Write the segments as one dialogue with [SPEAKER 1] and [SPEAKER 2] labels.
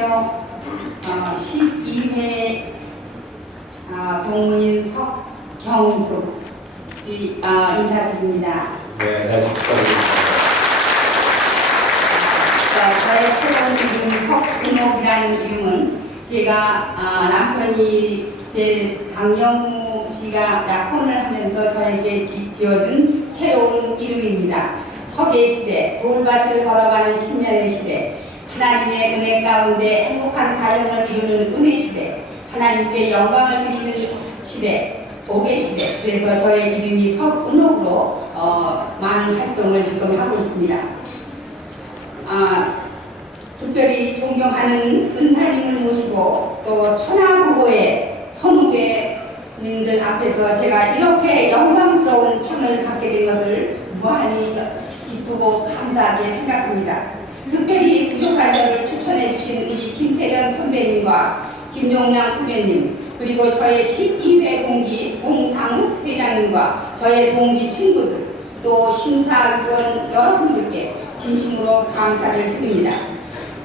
[SPEAKER 1] 안녕하세요. 어, 12회 어, 동문인 석경숙 이, 어, 인사드립니다.
[SPEAKER 2] 네, 축하드립니다.
[SPEAKER 1] 어, 저의 최근 이름 석근옥이라는 이름은 제가 아, 남편이 제 강영우 씨가 약혼을 하면서 저에게 이- 지어준 새로운 이름입니다. 석의 시대, 돌밭을 걸어가는 10년의 시대, 하나님의 은혜 가운데 행복한 가정을 이루는 은혜 시대, 하나님께 영광을 드리는 시대, 복의 시대. 그래서 저의 이름이 석은옥으로 어, 많은 활동을 지금 하고 있습니다. 아, 특별히 존경하는 은사님을 모시고 또 천하부고의 선후배님들 앞에서 제가 이렇게 영광스러운 상을 받게 된 것을 무한히 기쁘고 감사하게 생각합니다. 특별히 부족한 점을 추천해 주신 우리 김태련 선배님과 김용량 후배님 그리고 저의 12회 동기 공상욱 회장님과 저의 동기 친구들 또 심사위원 여러분들께 진심으로 감사를 드립니다.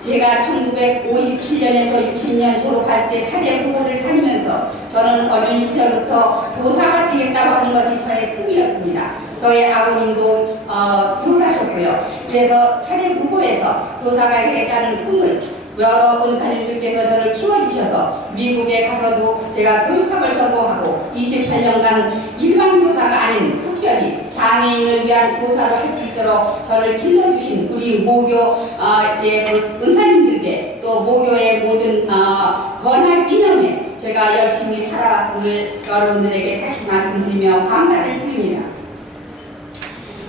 [SPEAKER 1] 제가 1957년에서 60년 졸업할 때 사대 부고를 다니면서 저는 어린 시절부터 교사가 되겠다고 하는 것이 저의 꿈이었습니다. 저의 아버님도 어, 교사셨고요. 그래서 사대 부고에서 교사가 되겠다는 꿈을 여러 은사님들께서 저를 키워주셔서 미국에 가서도 제가 교육학을 전공하고 28년간 일반 교사가 아닌 특별히 장애인을 위한 교사를 할 수 있도록 저를 길러주신 우리 모교 어, 예, 그 은사님들께 또 모교의 모든 어, 권한 이념에 제가 열심히 살아왔음을 여러분들에게 다시 말씀드리며 감사를 드립니다.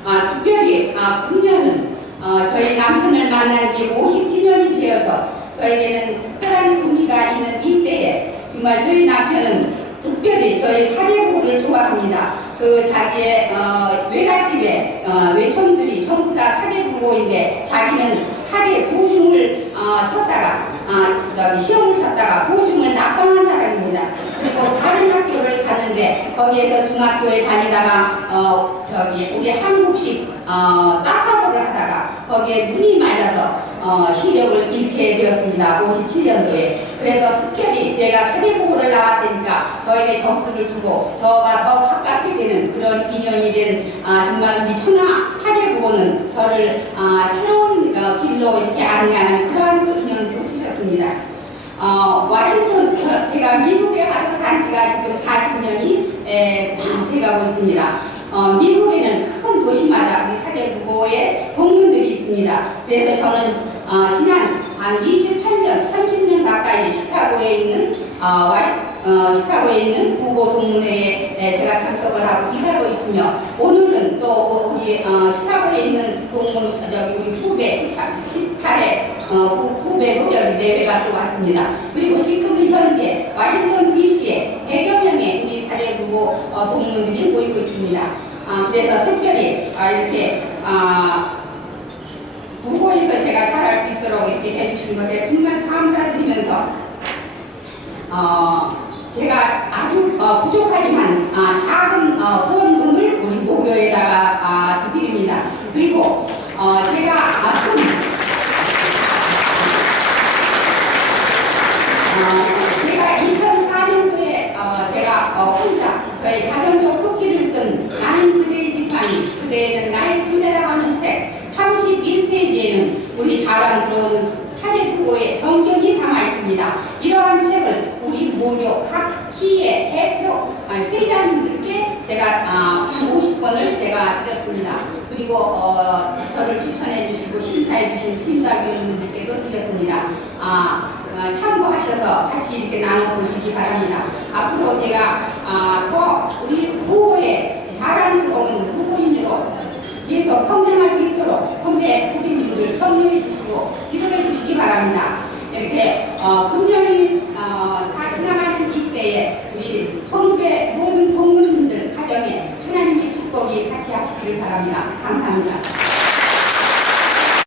[SPEAKER 1] 아, 특별히 아, 금년은 어, 저희 남편을 만난 지 50주년이 되어서 저에게는 특별한 의미가 있는 이때에 정말 저희 남편은 특별히 저희 사대부를 좋아합니다. 그 자기의 어, 외갓집에 어, 외촌들이 전부 다 사대부고인데 자기는 사대 보중을 어, 쳤다가 아, 저기 시험을 쳤다가 보중을 낙방한 사람입니다. 그리고 다른 학교를 갔는데 거기에서 중학교에 다니다가 어, 저기 우리 한국식 어, 따카고를 하다가 거기에 눈이 맞아서 어, 시력을 잃게 되었습니다. 57년도에. 그래서 특별히 제가 사대보고를 나왔으니까 저에게 점수를 주고 저가 더 가깝게 되는 그런 인연이 된 아, 정말 우리 천하 사대보고는 저를 아, 새로운 어, 길로 이렇게 안내하는 그러한 그 인연도 주셨습니다. 어, 와싱턴, 저- 제가 미국에 가서 산 지가 지금 40년이 에, 다 돼가고 있습니다. 어, 미국에는 큰 도시마다 우리 사대부고에 공문들이 있습니다. 그래서 저는 어, 지난 한 28년, 30년 가까이 시카고에 있는 어, 와시, 어, 시카고에 있는 부고 동문회에 에, 제가 참석을 하고 이사로 있으며 오늘은 또 우리 어, 시카고에 있는 동문 저기 우리 후배 18회 어, 후- 후배도 여기 내외가 또 왔습니다. 그리고 지금은 현재 와싱턴 DC에 100여 명의 우리 사례부고 어, 동문들이 모이고 있습니다. 아, 그래서 특별히 아, 이렇게 아, 부고에서 제가 잘할 수 있도록 이렇게 해주신 것에 정말 감사드리면서 어, 제가 아주 어, 부족하지만 아, 작은 어, 후원금을 우리 모교에다가 아, 드립니다. 그리고 어, 제가 아, 좀, 어, 제가 2004년도에 어, 제가 어, 혼자 저의 자전적 속기를 쓴 나는 그대의 지팡이 그대는 나의 군대라고 하는 책 31페이지에는 우리 자랑스러운 사대부고의 정견이 담아 있습니다. 이러한 책을 우리 각 키의 대표 아, 회장님들께 제가 아, 50권을 제가 드렸습니다. 그리고 어, 저를 추천해 주시고 심사해 주신 심사위원님들께도 드렸습니다. 아, 어, 참고하셔서 같이 이렇게 나눠보시기 바랍니다. 앞으로 제가 아, 더 우리 부고의 자랑스러운 부고인으로 계속 성장할 수 있도록 선배 후배님들 격려해 주시고 지도해 주시기 바랍니다. 이렇게 어, 금년이 어, 다 지나가는 이때에 우리 선후배 모든 동문님들 가정에 하나님의 축복이 같이 하시기를 바랍니다. 감사합니다.